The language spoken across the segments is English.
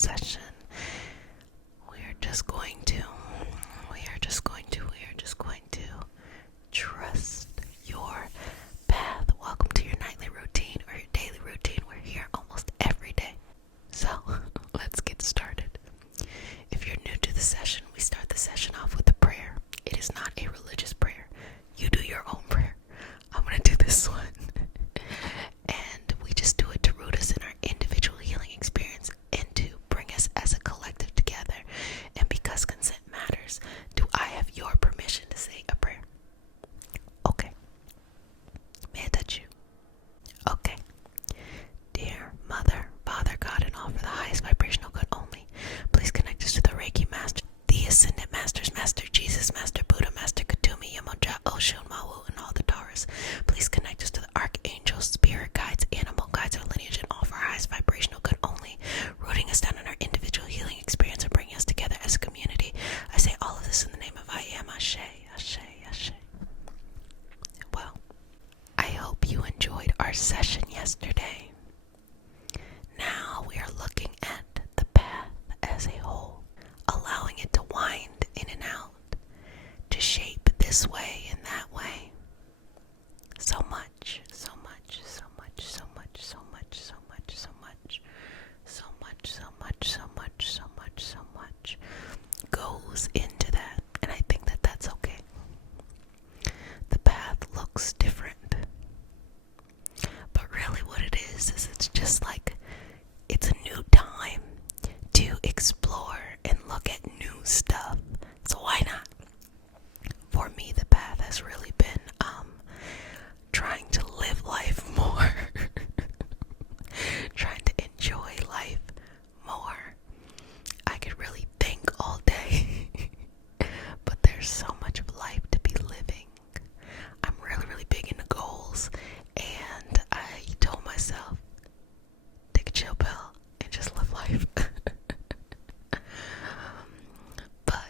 session. We are just going to trust your path. Welcome to your nightly routine or your daily routine. We're here almost every day. So let's get started. If you're new to the session, we start the session off with a prayer. It is not a religious prayer. You do your own prayer. I'm going to do this one. And we just do it to root us in our individual healing experience and to bring us as a collective together. And because consent matters, do I have your permission to say a prayer? Okay. May I touch you? Okay. Dear Mother, Father, God, and all for the highest vibrational good only, please connect us to the Reiki Master, the Ascended Masters, Master Jesus, Master Buddha, Master Katumi, Yamoja, Oshun, Mawu, and all the Taurus. Please connect us to the archangels, spirit guides, animal guides, our lineage, and all for our highest vibrational good only, rooting us down in our individual healing experience and bringing us together as a community. I say all of this in the name of I Am, Ashe, Ashe, Ashe. Well, I hope you enjoyed our session yesterday. Now we are looking at the path as a whole, allowing it to wind in and out, to shape this way and that way. So much, so much, so much, so much, so much, so much, so much, so much, so much, so much, so much, so much goes into that, and I think that that's okay. The path looks different, but really what it is it's just like it's a new time to explore and look at new stuff. So why not? For me, the path has really been trying to live life more, trying to enjoy life more. I could really think all day, but there's so much of life to be living. I'm really, really big into goals, and I told myself, take a chill pill and just live life. But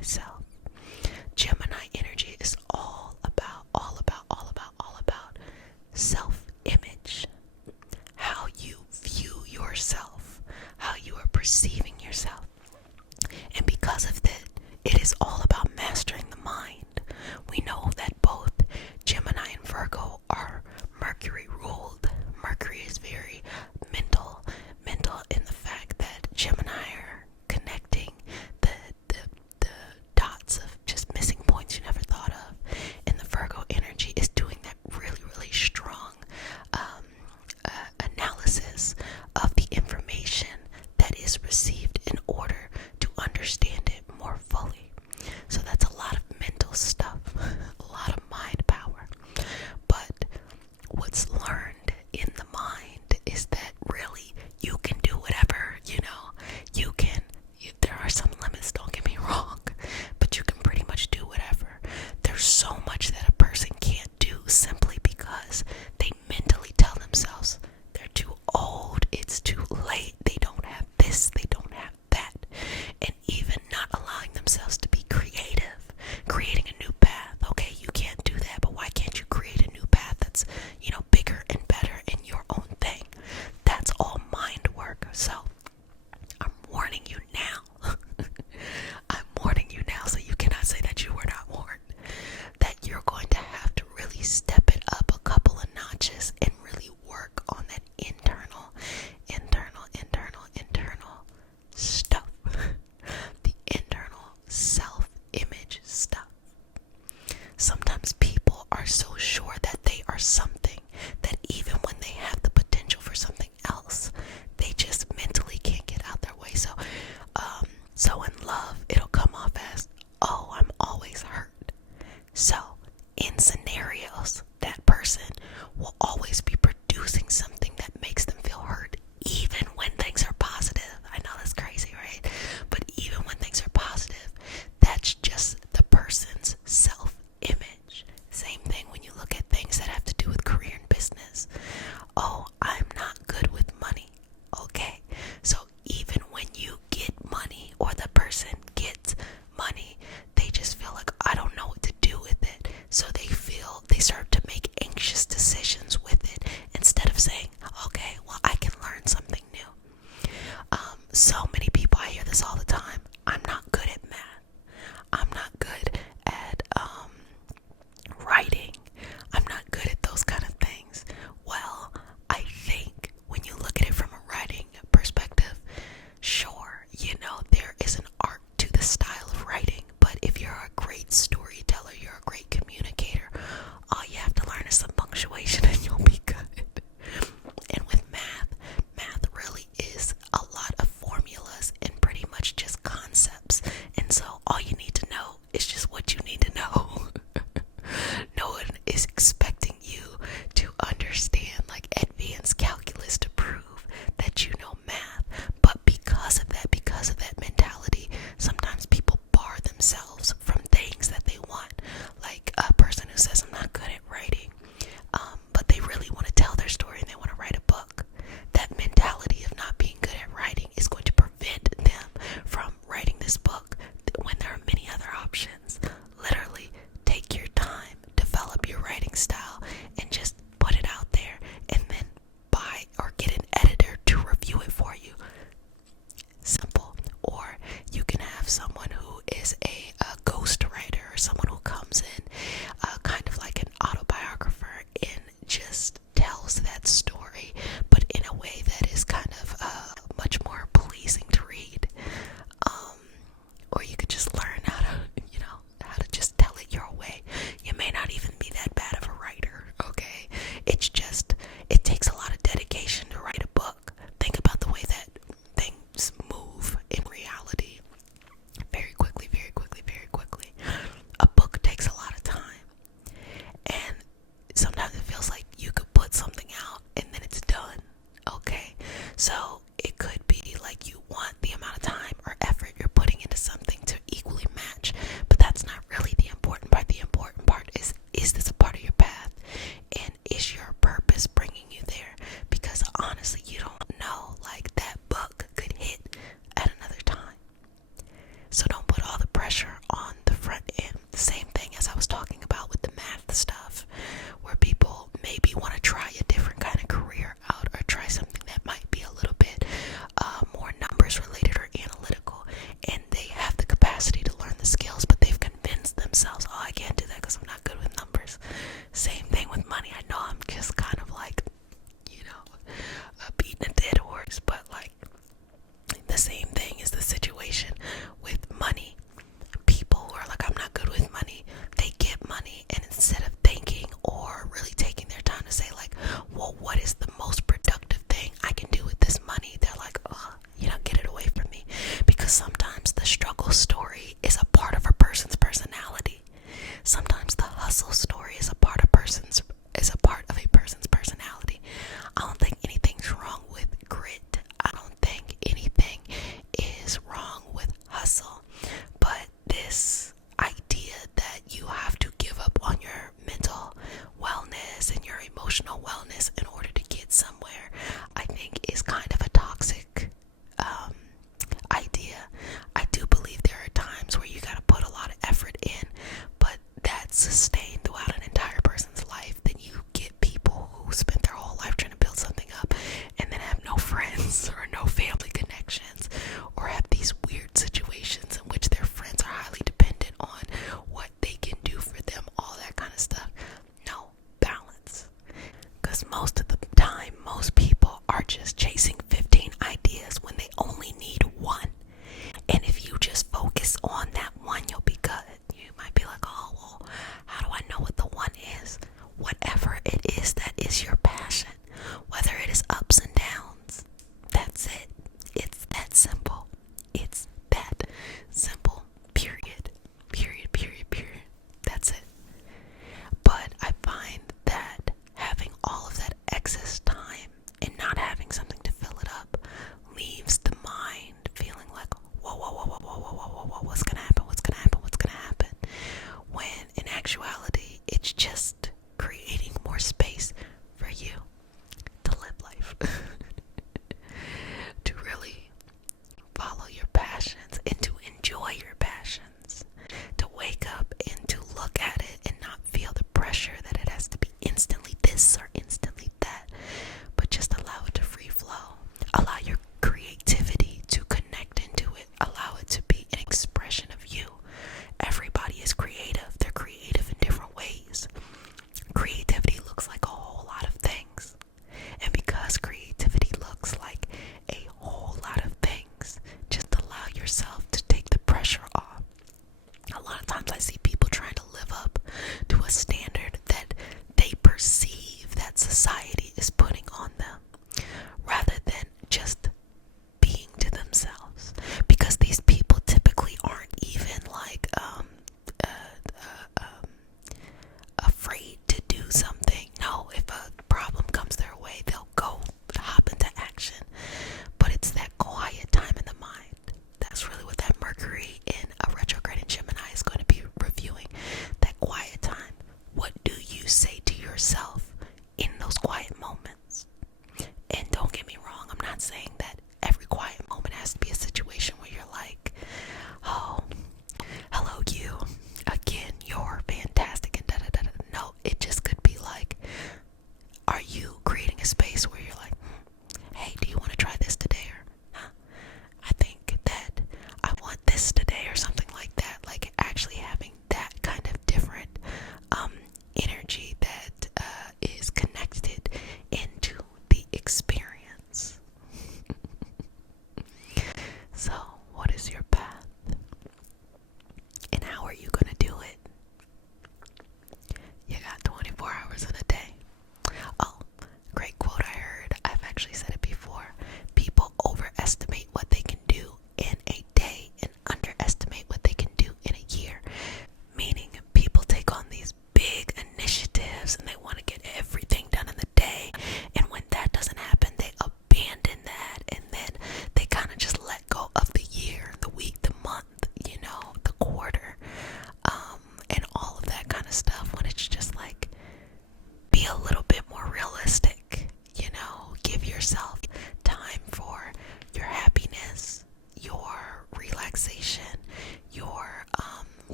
myself. Gemini energy is all about self-image. How you view yourself, how you are perceiving yourself. And because of that, it is all about mastering the mind. We know that both Gemini and Virgo are Mercury ruled. Mercury is very mental in the fact that Gemini are connecting the dots of just missing points you never thought of. And the Virgo energy is doing that really strong analysis of the information that is received in order to understand it more fully. So that's a lot of mental stuff, a lot of mind power. But what's learned in the mind is that really you can do whatever, there are some limits, don't get me wrong, but you can pretty much do whatever. There's so much that a person can't do simply because they mentally tell themselves they're too old, it's too late, they don't have this, they don't have that, and even not allowing themselves to be creative, creating a new path. Okay, you can't do that, but why can't you create a new path that's, bigger and better in your own thing? That's all mind work. So I'm warning you now. I'm warning you now, so you cannot say that you were not warned, that you're going to have to really step it up a couple of notches and really work on that internal stuff. The internal self-image stuff. Sometimes people are so sure that they are something that even when they have the potential for something else, they just mentally can't get out their way. So in love, it'll come off as, oh, I'm always hurt. So in scenarios, that person will always be producing something that makes them feel hurt, even when things are positive. I know that's crazy, right? But even when things are positive, that's just the person's self-image. Same thing when you look at things that have to do with career and business. Oh, I'm not good with money. Okay, so even when you get money or the person gets money, they just feel like, I don't know what to do with it. So they start to make anxious decisions with it instead of saying, okay, well, I can learn something new. So many people, I hear this all the time. I'm not good at math. I'm not good at writing. I'm not good at those kind of things. Well, I think when you look at it from a writing perspective, sure, there is an art to the style of writing, but if you're a great storyteller, you're a great communicator, all you have to learn is some punctuation and you'll be good. And with math really is a lot of formulas and pretty much just concepts. And so all you need to know is just what you need to know. No one is expecting you to understand like advanced calculus to prove that you know math. But because of that mentality, sometimes people bar themselves from things that they want. Like a person who says, I'm not good at writing, but they really want to tell their story and they want to write a book. That mentality of not being good at writing is going to prevent them from writing this book when there are many other options. Literally, take your time, develop your writing style, and just put it out there, and then buy or get an editor to review it for you. Simple. Or you can have someone who is a ghostwriter, or someone who comes in kind of like an autobiographer and just tells that story, but in a way that is kind of much more pleasing to read. Or you could just learn how to just tell it your way. You may not even be that bad of a writer, okay? It takes a lot of dedication to write a book. Think about the way that things move in reality. Very quickly. A book takes a lot of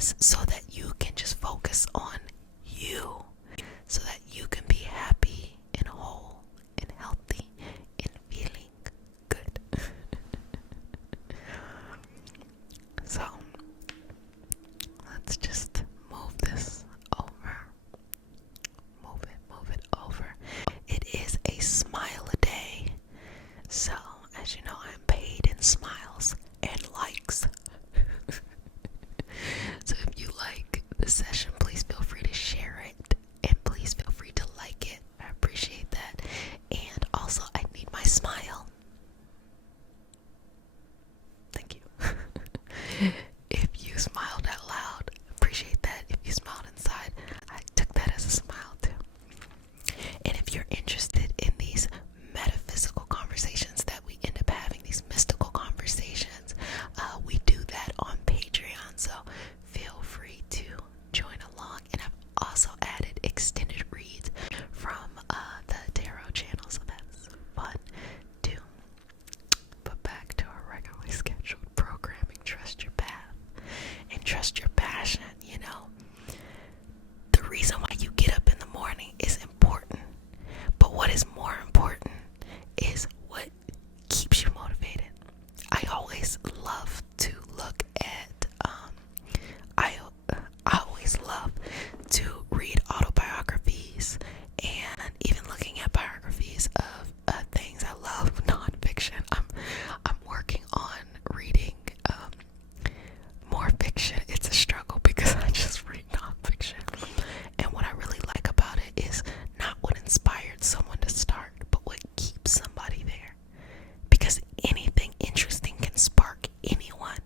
this so that you can just focus on you, so that you can be happy and whole and healthy and feeling good. So let's just move this over. Move it over. It is a smile a day. So, as you know, I'm paid in smiles and likes. So if you like the session, please feel free to share it. And please feel free to like it. I appreciate that. And also, I need my smile. Thank you. If you smiled out loud, appreciate that. If you smiled inside, I took that as a smile too. And if you're interested in these metaphysical conversations that we end up having, these mystical conversations, we do that on Patreon. So feel free to join along. And I've also added extended reads from the tarot channel, so that's fun too. But back to our regularly scheduled programming. Trust your path and trust your passion. You know, the reason why you get up in the morning is important, but what is more important is what keeps you motivated. I always love to look at I always love to read autobiographies, and even looking at biographies of things. I love nonfiction. I'm working on reading more fiction. It's a struggle because I just read nonfiction. And what I really like about it is not what inspired someone to start, but what keeps somebody there. Because anything interesting can spark anyone,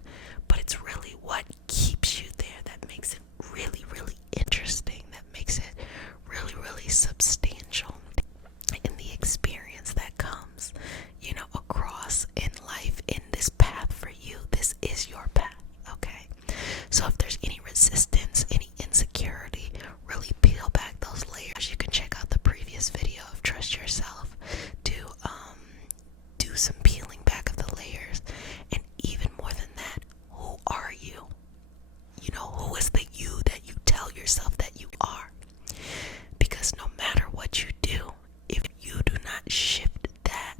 but it's really what keeps you there that makes it really, really interesting, that makes it really, really substantial in the experience that comes, you know, across in life, in this path for you. This is your path, okay? So if there's any resistance, any insecurity, really peel back those layers. You can check out the previous video of Trust Yourself to do some peeling back of the layers. And even more than that, who are you? You know, who is the you that you tell yourself that you are? Because no matter what you do, if you do not shift that,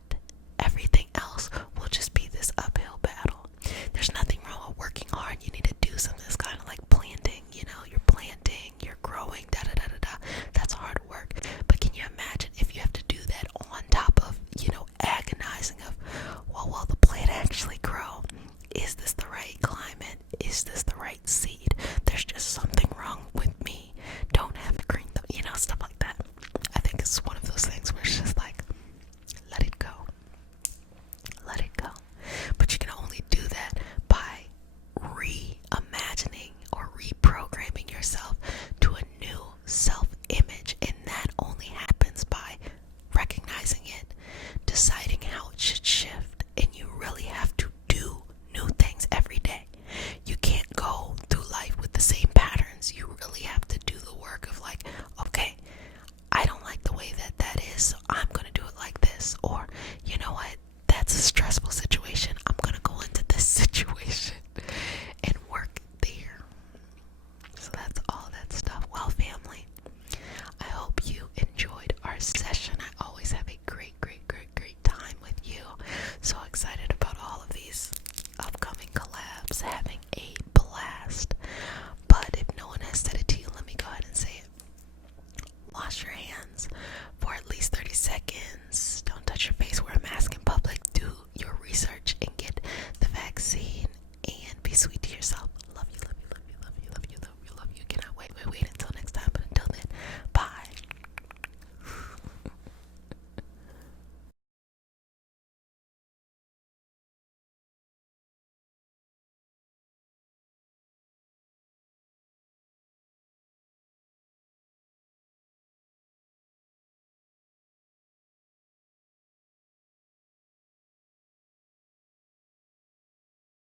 everything else will just be this uphill battle. There's nothing wrong with working hard. You need to do something. That's kind of like planting. You know, you're planting, you're growing, da da da da da. That's hard work. But can you imagine if you have to do that on top of, you know, agonizing of, well, will the plant actually grow? Is this the right climate? Is this